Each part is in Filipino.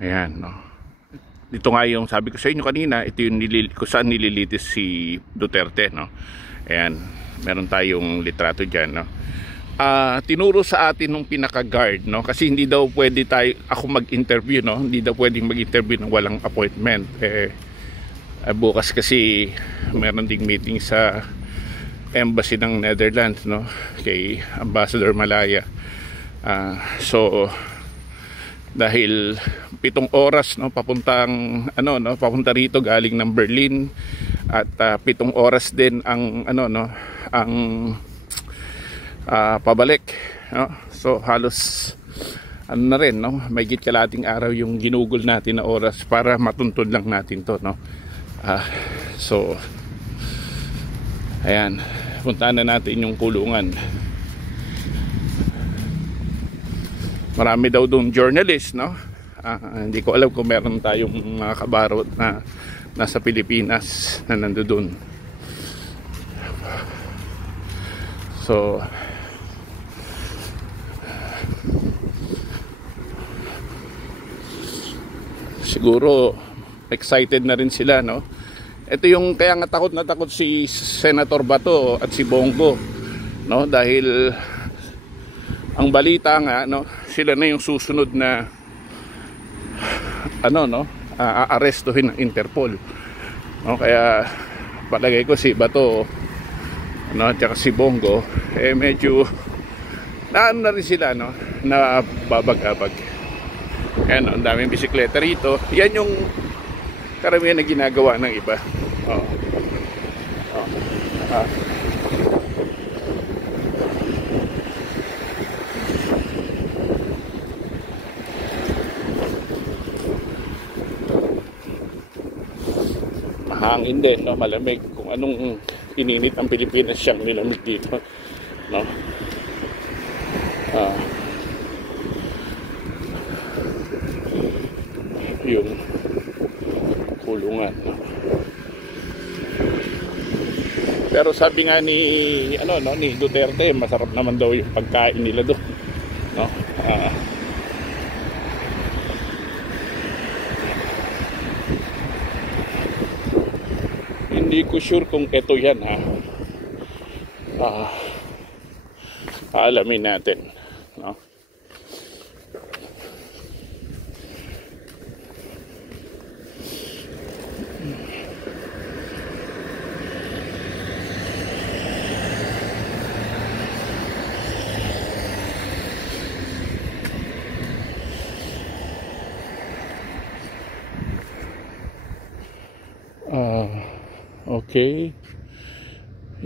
Ayan, no. Dito nga yung sabi ko sa inyo kanina, ito yung kung saan nililitis si Duterte, no. Ayan, meron tayong litrato dyan, no. Tinuro sa atin nung pinaka-guard, no, kasi hindi daw pwede ako mag-interview, no. Hindi daw pwedeng mag-interview ng walang appointment. Bukas kasi meron ding meeting sa embassy ng Netherlands, no, kay Ambassador Malaya. So dahil 7 oras, no, papuntang papunta rito galing ng Berlin, at 7 oras din ang pabalik, no? So halos na rin, no, may kalahating araw yung ginugol natin na oras para matuntun lang natin to, no. So ayan, puntahan na natin yung kulungan. Marami daw doon journalist, no. Hindi ko alam kung meron tayong mga kabarot na nasa Pilipinas na nandoon. So siguro excited na rin sila, no. Ito yung kaya nga takot na takot si Senator Bato at si Bongo, no, dahil ang balita nga, no, sila na yung susunod na aarestuhin ng Interpol, no. Kaya palagay ko si Bato, no, at saka si Bongo medyo na rin sila, no, na babag-abag. Ayan, ang daming bisikleta rito. Yan yung karamihan na ginagawa ng iba. Mahangin din, no, malamig. Kung anong ininit ang Pilipinas, siyang nilamig dito, no. Yung kulungan, no? Pero sabi nga ni Duterte, masarap naman daw yung pagkain nila doon, no. Hindi ko sure kung ito yan, aalamin natin, no. Okay.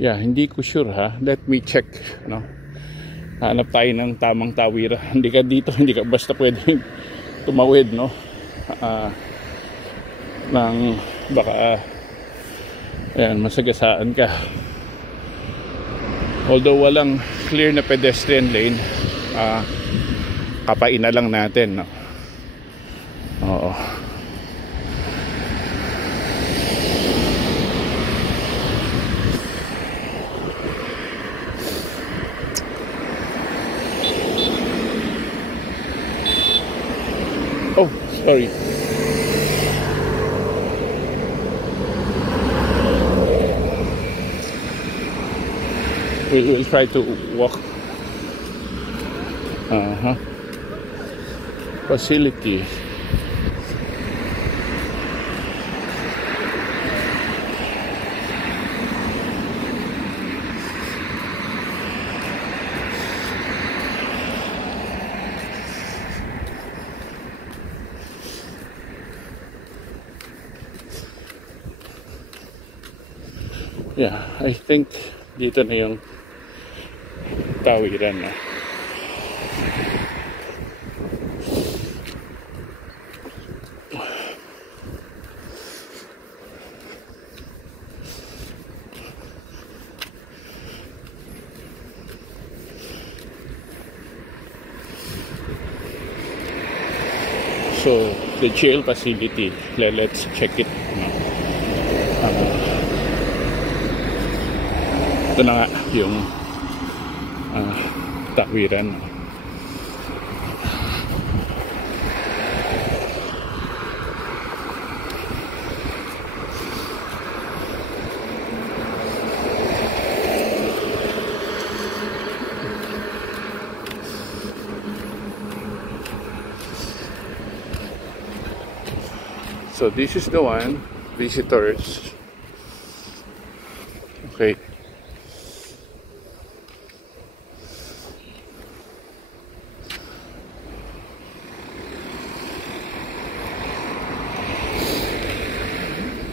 Yeah, hindi ko sure, let me check, no. Hanap tayo ng tamang tawiran. Hindi ka basta pwedeng tumawid, no. Nang baka masagasaan ka. Although walang clear na pedestrian lane, kapain na lang natin, no. Oo. Oh, sorry. We'll try to walk. Facility. Yeah, I think dito na yung tawiran, na. So, the jail facility, let's check it. Ito na nga yung tawiran. So this is the one, visitors. Okay.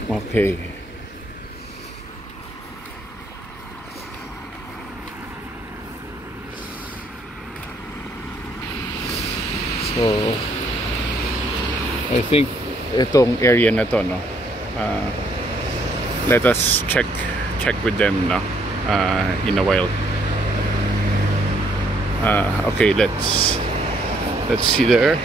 Okay. So I think itong area na to, no, let us check with them, no, in a while. Okay, let's see there.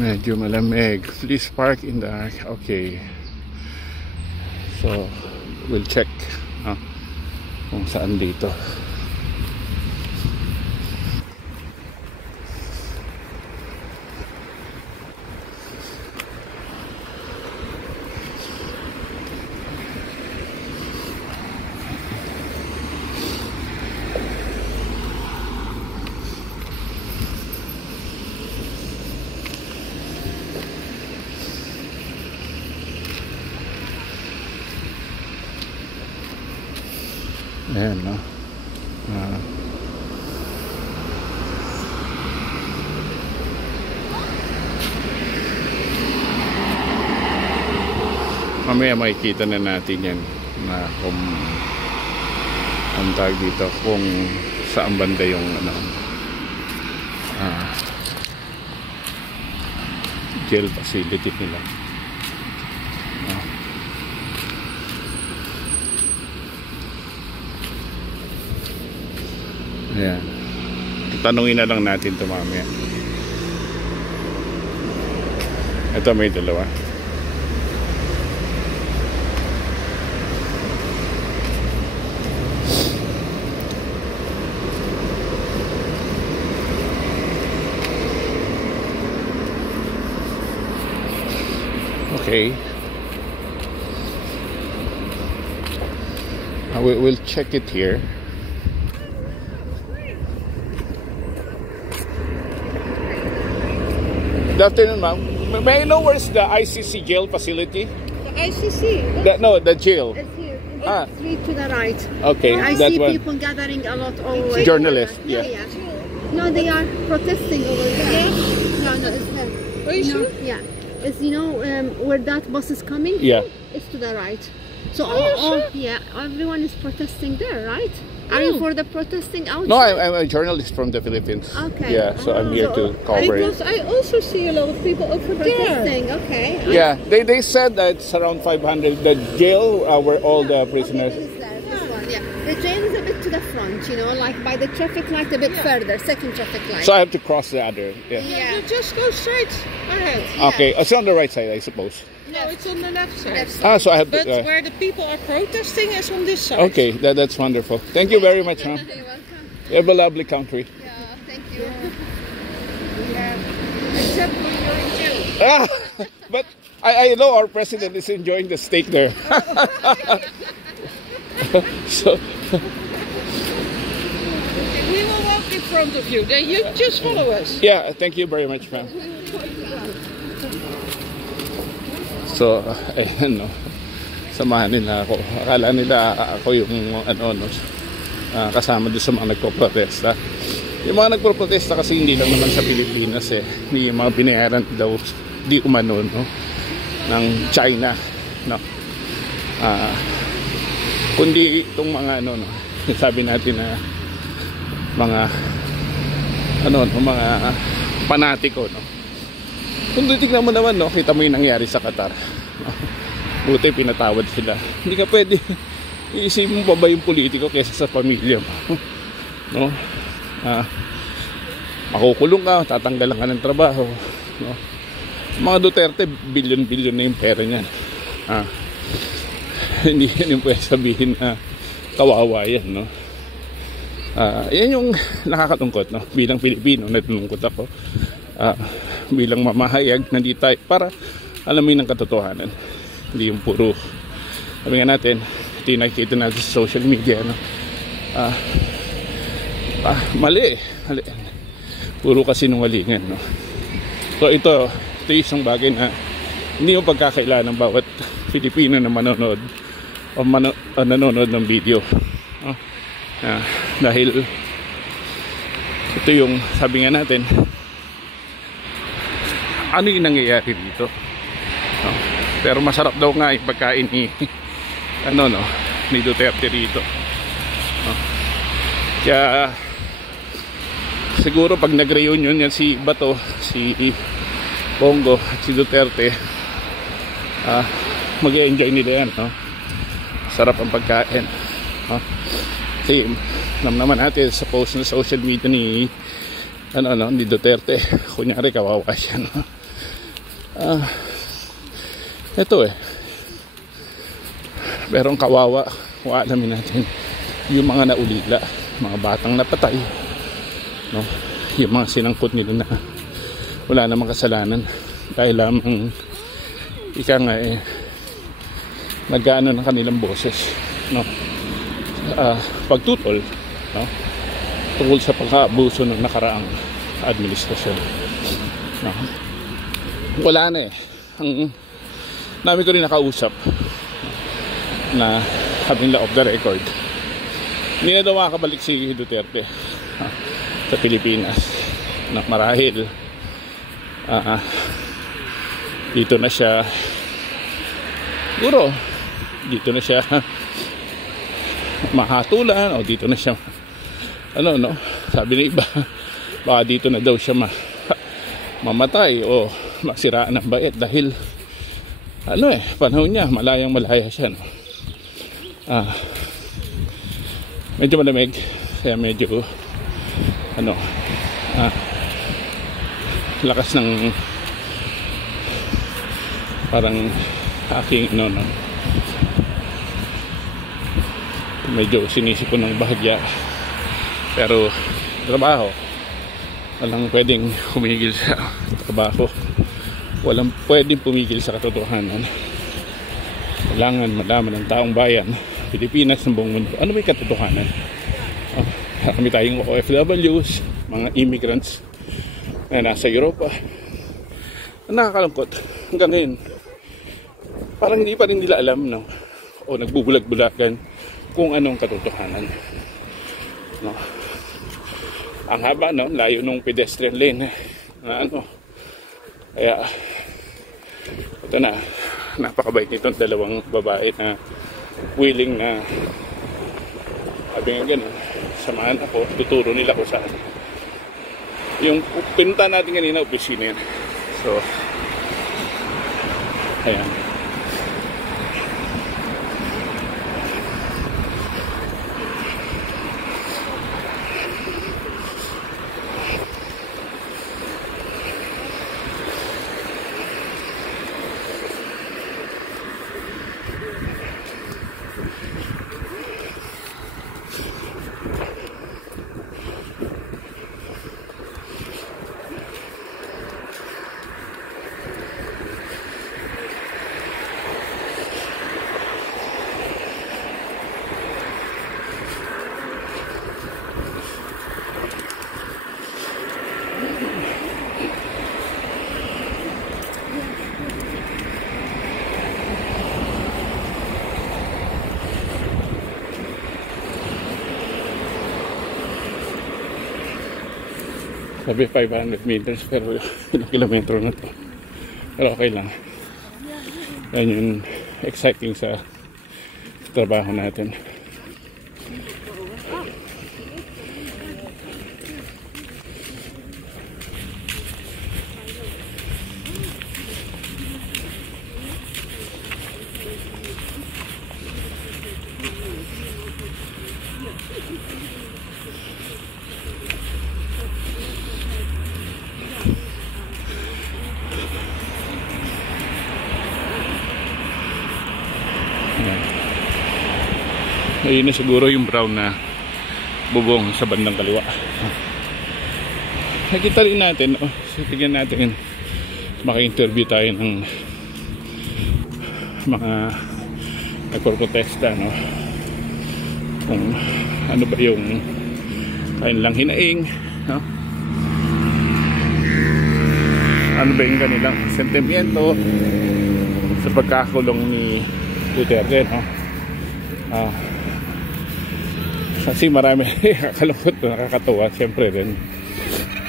Medyo malamig. Please park in the... Okay. So, we'll check kung saan dito. Ayan, no? Mamaya makikita na natin yan na kung ang tawag dito, kung saan banda yung jail facility nila. Ayan. Tanungin na lang natin ito mamaya. Ito may dalawa. Okay. We'll check it here. Good afternoon, ma'am. May I know where's the ICC jail facility? The ICC? No, the jail. It's here. It's straight to the right. Okay, I that see one. people gathering a lot always. Journalists, yeah. No, they are protesting over there. No, it's them. Are you sure? Yeah. It's, where that bus is coming? Yeah. It's to the right. So sure? yeah, everyone is protesting there, right? Are you for the protesting outside? No, I'm a journalist from the Philippines. Okay. Yeah, so I'm here to cover it. Because I also see a lot of people over there. Protesting, okay. Yeah, they said that it's around 500. The jail where all the prisoners. Okay, this one, yeah. The jail is a bit to the front, like by the traffic light, a bit further, second traffic light. So I have to cross the other. Yeah. Yeah. You just go straight ahead. Okay, it's on the right side, I suppose. No, it's on the left side. So I have But to. where the people are protesting is on this side. Okay, that's wonderful. Thank you very much, ma'am. You're welcome. You have a lovely country. Yeah, thank you. Except when you're in jail. But I know our president is enjoying the steak there. So We will walk in front of you. Then you just follow us. yeah, thank you very much, ma'am. So, ayan, no. Samahan nila ako. Akala nila ako yung kasama doon sa mga nagpo-protesta. Yung mga nagpo-protesta kasi hindi lang naman sa Pilipinas May mga binayaran daw di umano, no, ng China, no. Kundi itong mga sabi natin na mga mga panatiko, no. Kung titignan mo naman, no, kita mo yung nangyari sa Qatar. Buti pinatawad sila. Hindi ka pwede iisipin mo pa ba yung politiko kaysa sa pamilya mo, no? Makukulong ka, tatanggalan ka ng trabaho, no? Mga Duterte, bilyon-bilyon na yung pera niyan. Hindi yan yung pwede sabihin na kawawa yan, no? Yan yung nakakatungkot, no? Bilang Pilipino, natulungkot ako. Bilang mamahayag, nandito tayo para alamin ang katotohanan. Hindi yung puro, sabi nga natin, ito yung nakikita natin sa social media, no? Mali. Puro kasinungalingan, no? So ito yung isang bagay na hindi mo pagkakailangan ng bawat Pilipino na manonood o nanonood ng video, no? Dahil ito yung sabi nga natin, ano yung nangyayari dito, no? Pero masarap daw nga yung pagkain ni ni Duterte rito, no? Kaya siguro pag nag-reunion yan si Bato, si Bongo at si Duterte, mag-enjoy nila yan, no? Sarap ang pagkain, no? Kasi alam naman natin sa post na social media ni ni Duterte, kunyari kawawa siya, no? Ito pero ang kawawa, kung alamin natin, yung mga naulila, mga batang napatay, no? Yung mga sinangkot nila na wala namang kasalanan dahil lamang nagano ng kanilang boses, no? Pagtutol, no? Tungkol sa pagkaabuso ng nakaraang administrasyon, no? Wala na ang namin ko rin nakausap na having off the record, hindi na daw makakabalik si Duterte sa Pilipinas, na marahil dito na siya siguro, dito na siya mahatulan, o dito na siya sabi ng iba, baka dito na daw siya mamatay o masiraan ng bait dahil panahon niya, malayang malaya siya, no? Medyo malamig, kaya medyo lakas ng parang aking medyo sinisipon ng bahagya, pero trabaho, walang pwedeng humigil sa trabaho, walang pwedeng pumigil sa katotohanan. Kailangan malaman ng taong bayan, Pilipinas, ng buong mundo, ano may katotohanan. Kami tayong OFWs, mga immigrants na nasa Europa. Nakakalungkot hanggang ngayon, parang hindi pa rin nila alam, no? O nagbubulag-bulagan kung anong katotohanan, no? Ang haba, no? Layo nung pedestrian lane, na kaya ito na, napakabait nitong dalawang babae na willing na sabi nga gano'n, samahan ako, tuturo nila ko saan yung pinunta natin kanina, opisina yan. So ayan, sabi 500 meters, pero ilang kilometro na to, pero okay lang. Yan yung exciting sa trabaho natin. Ayun na siguro yung brown na bubong sa bandang kaliwa. Nakita rin natin, tignan natin, maka-interview tayo ng mga nagpo-protesta, no? Kung ano ba yung kanilang hinaing, no? Ano ba yung kanilang sentimiento sa pagkakulong ni Duterte, no? Kasi marami nakakalungkot, nakakatuwa, siyempre rin.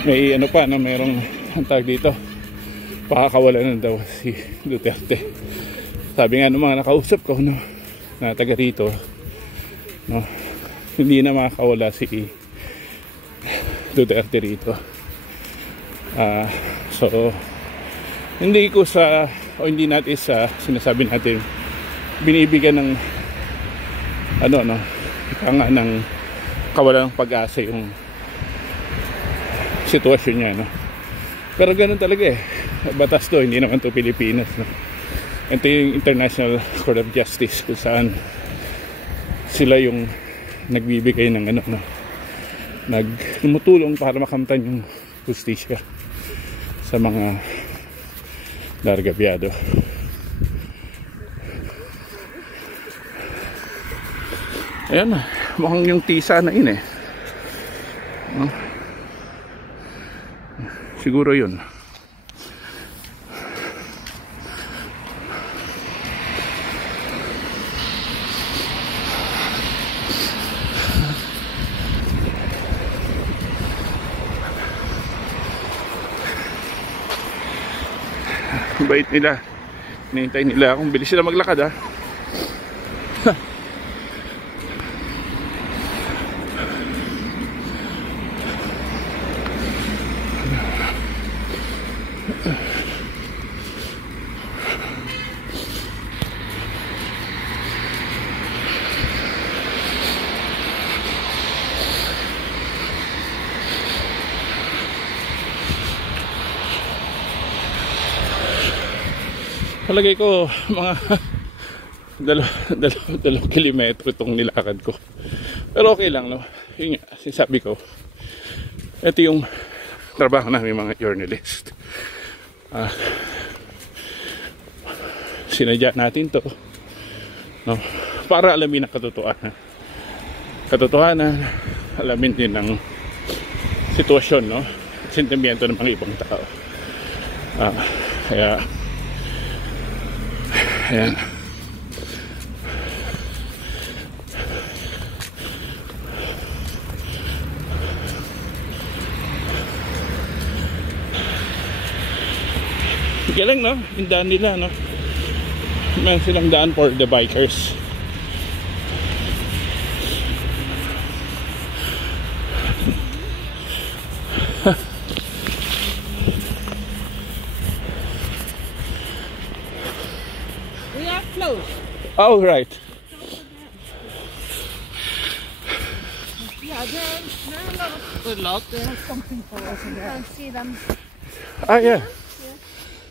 May ano pa, no, merong ang tawag dito, pakakawalan na daw si Duterte. Sabi nga ng mga nakausap ko, no, na taga rito, no, hindi na makakawala si Duterte rito. So hindi ko sa, o hindi natin sa sinasabi natin binibigyan ng ano, no, nga ng kawalan ng pag-asa yung sitwasyon niya, no? Pero ganun talaga batas to, hindi naman to Pilipinas, no? Ito yung International Court of Justice kung saan sila yung nagbibigay ng ano, no? Tumutulong para makamtan yung justisya sa mga dargabyado. Ayan, mukhang yung tisa na yun, no? Siguro yun. Bait nila. Hinihintay nila akong bilis sila maglakad, ha. Palagay ko mga 2 kilometro itong nilakad ko. Pero okay lang, no? Yun nga, sinasabi ko, ito yung trabaho namin mga journalist. Sinadya natin to, no? Para alamin ang katotohanan, alamin din ang sitwasyon, no? Sentimiento ng mga ibang tao. Kaya ayan. Galing, no? Yung daan nila, no? Meron silang daan for the bikers. We are close. Oh, right. Yeah, there's a lot. There's something for us in there. Can't see them. Yeah.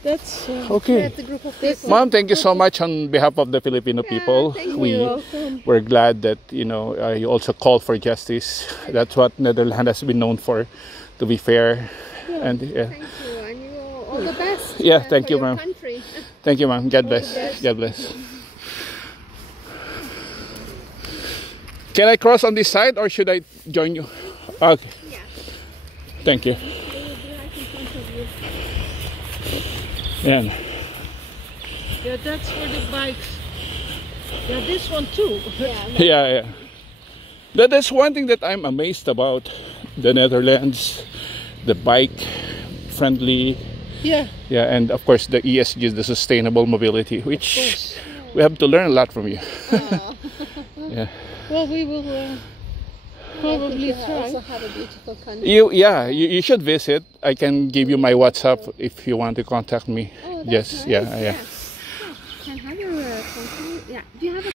That's Okay. That's a group of people. Ma'am, thank you so much on behalf of the Filipino people. thank you. We're glad that, you know, you also call for justice. That's what Netherlands has been known for, to be fair. And Thank you, and you all the best. Yeah, thank for you, your ma'am. country. Thank you, ma'am. God bless. best. God bless. Can I cross on this side or should I join you? Okay. Yeah. Thank you. They will be right in front of you. Yan. Yeah, that's for the bikes. Yeah, this one too. Yeah. That is one thing that I'm amazed about the Netherlands. The bike friendly. Yeah. Yeah, and of course the ESG, the sustainable mobility, which we have to learn a lot from you. Yeah. Well, we will probably You try. also have a beautiful country. You should visit. I can give you my WhatsApp if you want to contact me. Oh, Yes, that's nice. yeah. Can I have your country? Yeah. Do you have a